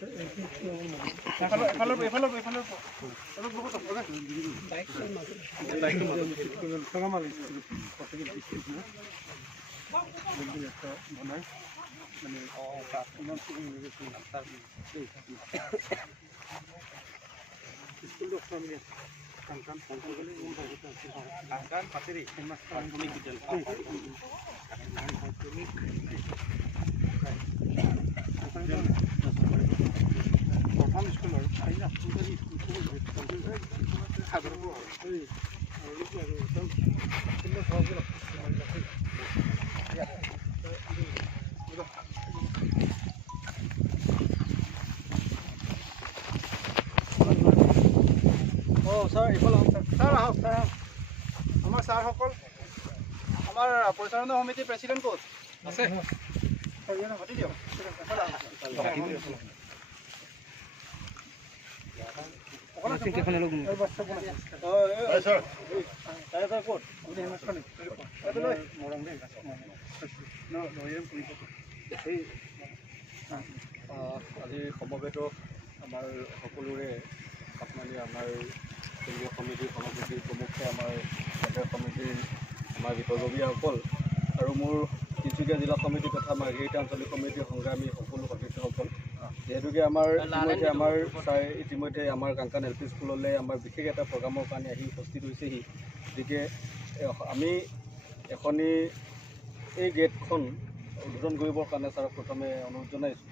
Sir, আমাৰ ছাৰসকল আমাৰ পৰিচালনা সমিতিৰ প্ৰেচিডেণ্ট ক'ত আছে? মাতি দিয়ক। আজি সমবেত আমাৰ সকলোৰে আপোনালোকে আমাৰ কেন্দ্ৰীয় সমিতিৰ সভাপতিৰ প্ৰমুখ্যে আমাৰ কেন্দ্ৰীয় সমিতিৰ আমাৰ বিতৰ্কবিয়াসকল আৰু মোৰ তিনিচুকীয়া জিলা সমিতি তথা মাৰ্ঘেৰিটা আঞ্চলিক সমিতিৰ সংগ্ৰামী সকলো সদস্যসকল, যিহেতুকে আমাৰ ইতিমধ্যে আমাৰ কাংকান LP স্কুললৈ আমাৰ বিশেষ এটা প্ৰগ্ৰামৰ কাৰণে আহি উপস্থিত হৈছেহি। গতিকে আমি এখনি এই গেটখন উদ্বোধন কৰিবৰ কাৰণে ছাৰক প্ৰথমে অনুৰোধ জনাইছোঁ।